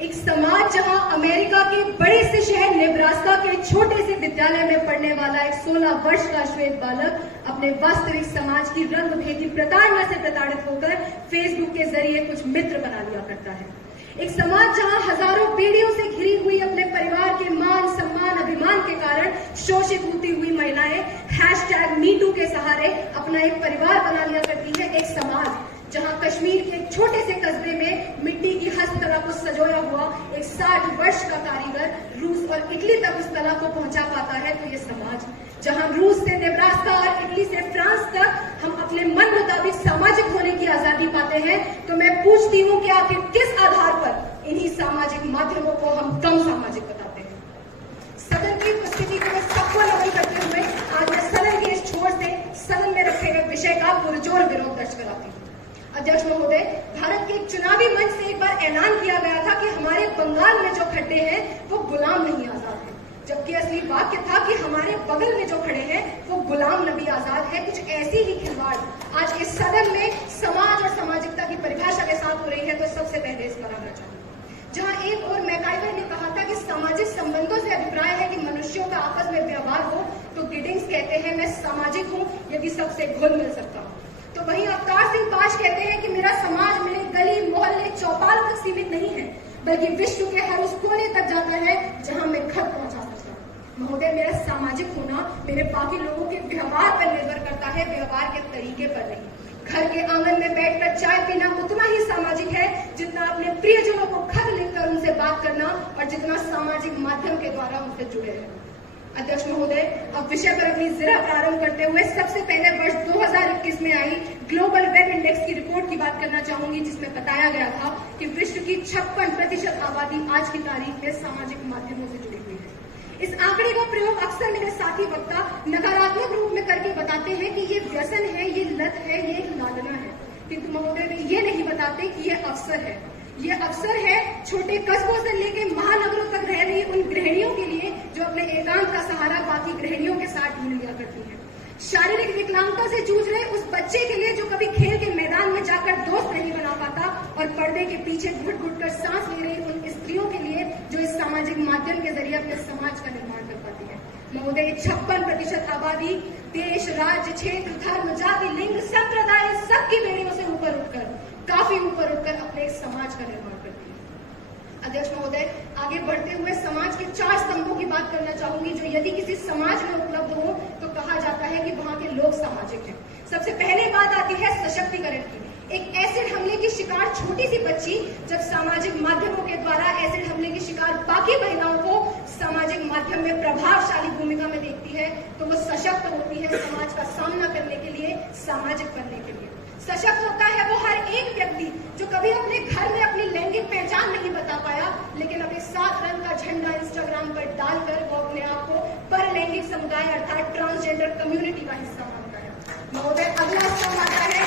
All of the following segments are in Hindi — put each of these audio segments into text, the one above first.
एक समाज जहां अमेरिका के बड़े से शहर नेब्रास्का के छोटे से विद्यालय में पढ़ने वाला एक 16 वर्ष का श्वेत बालक अपने वास्तविक समाज की रंगभेदी प्रताड़ना से प्रताड़ित होकर फेसबुक के जरिए कुछ मित्र बना लिया करता है। एक समाज जहां हजारों पीढ़ियों से घिरी हुई अपने परिवार के मान सम्मान अभिमान के कारण शोषित होती हुई महिलाएं #MeToo के सहारे अपना एक परिवार बना लिया करती है। एक समाज जहां कश्मीर के एक छोटे से कस्बे में मिट्टी की हस्तकला को सजोया हुआ एक 60 वर्ष का कारीगर रूस और इटली तक उस कला को पहुंचा पाता है, तो ये समाज जहां रूस से नेब्रास्का और इटली से फ्रांस तक हम अपने मन मुताबिक सामाजिक होने की आजादी पाते हैं, तो मैं पूछती हूँ कि आखिर किस आधार पर इन्हीं सामाजिक माध्यमों को हम कम सामाजिक बताते हैं। सदन की उपस्थिति को मैं सबको नमन करते हुए आज मैं सदन के इस छोर से सदन में रखे गए विषय का पुरजोर विरोध दर्ज कराती हूँ। अध्यक्ष महोदय, भारत के चुनावी मंच से एक बार ऐलान किया गया था कि हमारे बंगाल में जो खड़े हैं वो गुलाम नहीं आजाद है, जबकि असली वाक्य था कि हमारे बगल में जो खड़े हैं वो गुलाम नबी आजाद है। कुछ ऐसी ही खिलवाड़ आज इस सदन में समाज और सामाजिकता की परिभाषा के साथ हो रही है, तो सबसे पहले इस पर आना चाहिए। जहां एक और मैकाइवर ने कहा था कि सामाजिक संबंधों से अभिप्राय है कि मनुष्यों का आपस में व्यवहार हो, तो गिडिंग्स कहते हैं मैं सामाजिक हूँ यदि सबसे घुल मिल सकता हूँ। तो वहीं अवतार सिंह पाश कहते हैं कि मेरा समाज मेरे गली मोहल्ले चौपाल तक सीमित नहीं है, बल्कि विश्व के हर उस कोने तक जाता है जहां मैं खत पहुंचा सकता हूँ। महोदय, मेरा सामाजिक होना मेरे बाकी लोगों के व्यवहार पर निर्भर करता है, व्यवहार के तरीके पर नहीं। घर के आंगन में बैठकर चाय पीना उतना ही सामाजिक है जितना अपने प्रियजनों को खत लिखकर उनसे बात करना और जितना सामाजिक माध्यम के द्वारा उनसे जुड़े रहना। अध्यक्ष महोदय, अब विषय पर अपनी जरा प्रारंभ करते हुए सबसे पहले वर्ष 2021 में आई ग्लोबल वेब इंडेक्स की रिपोर्ट की बात करना चाहूंगी, जिसमें बताया गया था कि विश्व की 56% आबादी आज की तारीख में सामाजिक माध्यमों से जुड़ी हुई है। इस आंकड़े का प्रयोग अक्सर मेरे साथी वक्ता नकारात्मक रूप में करके बताते हैं कि ये व्यसन है, ये लत है, ये एक लालना है, किंतु महोदय वे ये नहीं बताते कि ये अवसर है। ये अवसर है छोटे कस्बों से लेकर महानगरों तक रह रही उन गृहिणियों के लिए जो अपने एकांत का सहारा बाकी गृहिणियों के साथ ढूंढ लिया करती हैं। शारीरिक विकलांगता से जूझ रहे उस बच्चे के लिए जो कभी खेल के मैदान में जाकर दोस्त नहीं बना पाता और पर्दे के पीछे घुट घुट कर सांस ले रही उन स्त्रियों के लिए जो इस सामाजिक माध्यम के जरिए अपने समाज का निर्माण कर पाती है। महोदय, 56% आबादी देश, राज्य, क्षेत्र, धर्म, जाति, लिंग, संप्रदाय सबकी बेड़ियों से ऊपर उठकर, काफी ऊपर उठकर अपने समाज का निर्माण करती है। अध्यक्ष महोदय, आगे बढ़ते हुए समाज के 4 स्तंभों की बात करना चाहूंगी जो यदि किसी समाज में उपलब्ध हो तो कहा जाता है कि वहां के लोग सामाजिक हैं। सबसे पहले बात आती है सशक्तिकरण की। एक एसिड हमले की शिकार छोटी सी बच्ची जब सामाजिक माध्यमों के द्वारा एसिड हमले की शिकार बाकी महिलाओं को सामाजिक माध्यम में प्रभावशाली भूमिका में देखती है तो वो सशक्त होती है समाज का सामना करने के लिए, सामाजिक बनने के लिए। सशक्त होता है वो हर एक व्यक्ति जो कभी अपने घर में अपनी लैंगिक पहचान नहीं बता पाया, लेकिन अपने 7 रंग का झंडा इंस्टाग्राम पर डालकर वो अपने आप को परलैंगिक समुदाय अर्थात ट्रांसजेंडर कम्युनिटी का हिस्सा मानता है। महोदय, अगला स्तंभ आता है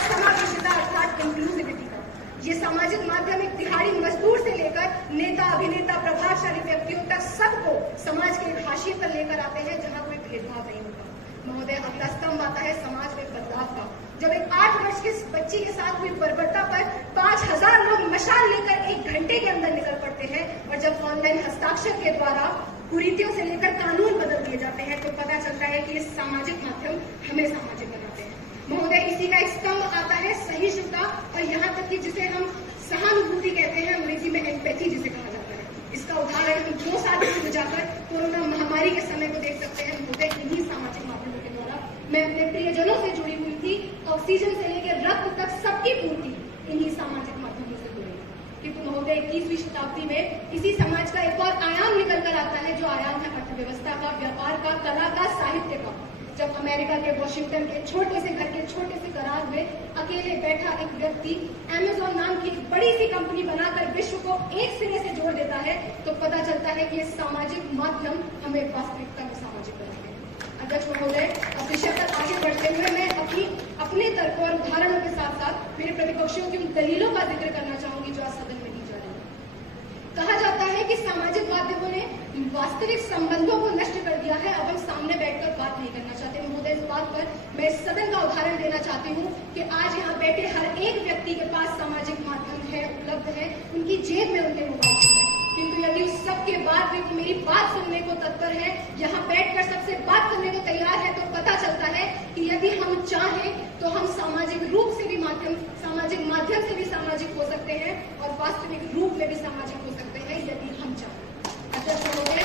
समावेशिता अर्थात इंक्लूसिविटी का। ये सामाजिक माध्यम एक दिहाड़ी मजदूर से लेकर नेता, अभिनेता, प्रभावशाली व्यक्तियों तक सबको समाज के एक हाशिए पर लेकर आते हैं जहां कोई भेदभाव नहीं होता। महोदय, अगला स्तंभ आता है समाज में बदलाव का। जब एक 8 वर्ष की बच्ची के साथ हुई बर्बरता पर 5000 लोग मशाल लेकर 1 घंटे के अंदर निकल पड़ते हैं और जब ऑनलाइन हस्ताक्षर के द्वारा कुरीतियों से लेकर कानून बदल दिए जाते हैं तो पता चलता है कि ये सामाजिक माध्यम हमें सामाजिक बनाते हैं। महोदय, इसी का एक स्तंभ आता है सहिष्णुता और यहाँ तक कि जिसे हम सहानुभूति कहते हैं, अंग्रेजी में एम्पैथी जिसे कहा जाता है। इसका उदाहरण हम 2 साल पहले जाकर कोरोना महामारी के समय को देख सकते हैं। महोदय, इन्हीं सामाजिक माध्यमों के द्वारा मैं अपने प्रियजनों से जुड़ी हुई थी। ऑक्सीजन से लेकर रक्त तक सबकी पूर्ति इन्हीं सामाजिक माध्यमों से हो रही है। क्योंकि महोदय, 21वीं शताब्दी में इसी समाज का एक और आयाम निकल कर आता है जो आयाम है अर्थव्यवस्था का, व्यापार का, कला का, साहित्य का। जब अमेरिका के वॉशिंगटन के छोटे से घर के छोटे से गराज में अकेले बैठा एक व्यक्ति अमेज़न नाम की एक बड़ी सी कंपनी बनाकर विश्व को एक सिरे से जोड़ देता है तो पता चलता है कि ये सामाजिक माध्यम हमें वास्तविकता में सामाजिक बनाते हैं। अध्यक्ष महोदय, अब विषय पर आगे बढ़ते हुए मैं अपने तर्क और उदाहरणों के साथ साथ मेरे प्रतिपक्षियों की उन दलीलों का जिक्र करना चाहूंगी जो आज सदन में दी जा रही है। कहा जाता है कि सामाजिक माध्यमों ने वास्तविक संबंधों को नष्ट कर दिया है, अब हम सामने बैठकर बात नहीं करना चाहते। महोदय, इस बात पर मैं इस सदन का उदाहरण देना चाहती हूँ कि आज यहाँ बैठे हर एक व्यक्ति के पास सामाजिक माध्यम है, उपलब्ध है उनकी जेब में उनके मोबाइल फोन है, किंतु यदि उस सब के बाद भी वो मेरी बात सुनने को तत्पर है, यहाँ बैठकर सबसे बात करने को तैयार है, तो पता चलता है कि यदि हम चाहें तो हम सामाजिक माध्यम से भी सामाजिक हो सकते हैं और वास्तविक रूप में भी सामाजिक हो सकते हैं यदि हम चाहें। अध्यक्ष महोदय,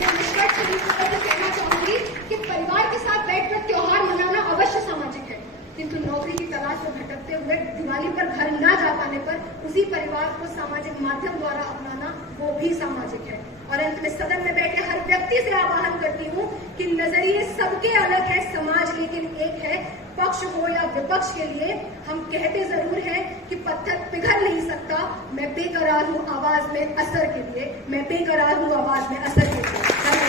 मैं निष्कर्ष के रूप में कहना चाहूंगी कि परिवार के साथ बैठकर त्योहार मनाना अवश्य सामाजिक है, किंतु नौकरी की तलाश में भटकते हुए दिवाली पर घर न जा पाने पर उसी परिवार को सामाजिक माध्यम द्वारा अपनाना वो भी सामाजिक है। और अंत में सदन में बैठे हर व्यक्ति से आह्वान करती हूँ कि नजरिए सबके अलग है, समाज लेकिन एक है। पक्ष हो या विपक्ष के लिए हम कहते जरूर हैं कि पत्थर पिघल नहीं सकता, मैं बेकरार हूँ आवाज में असर के लिए, मैं बेकरार हूँ आवाज में असर के लिए।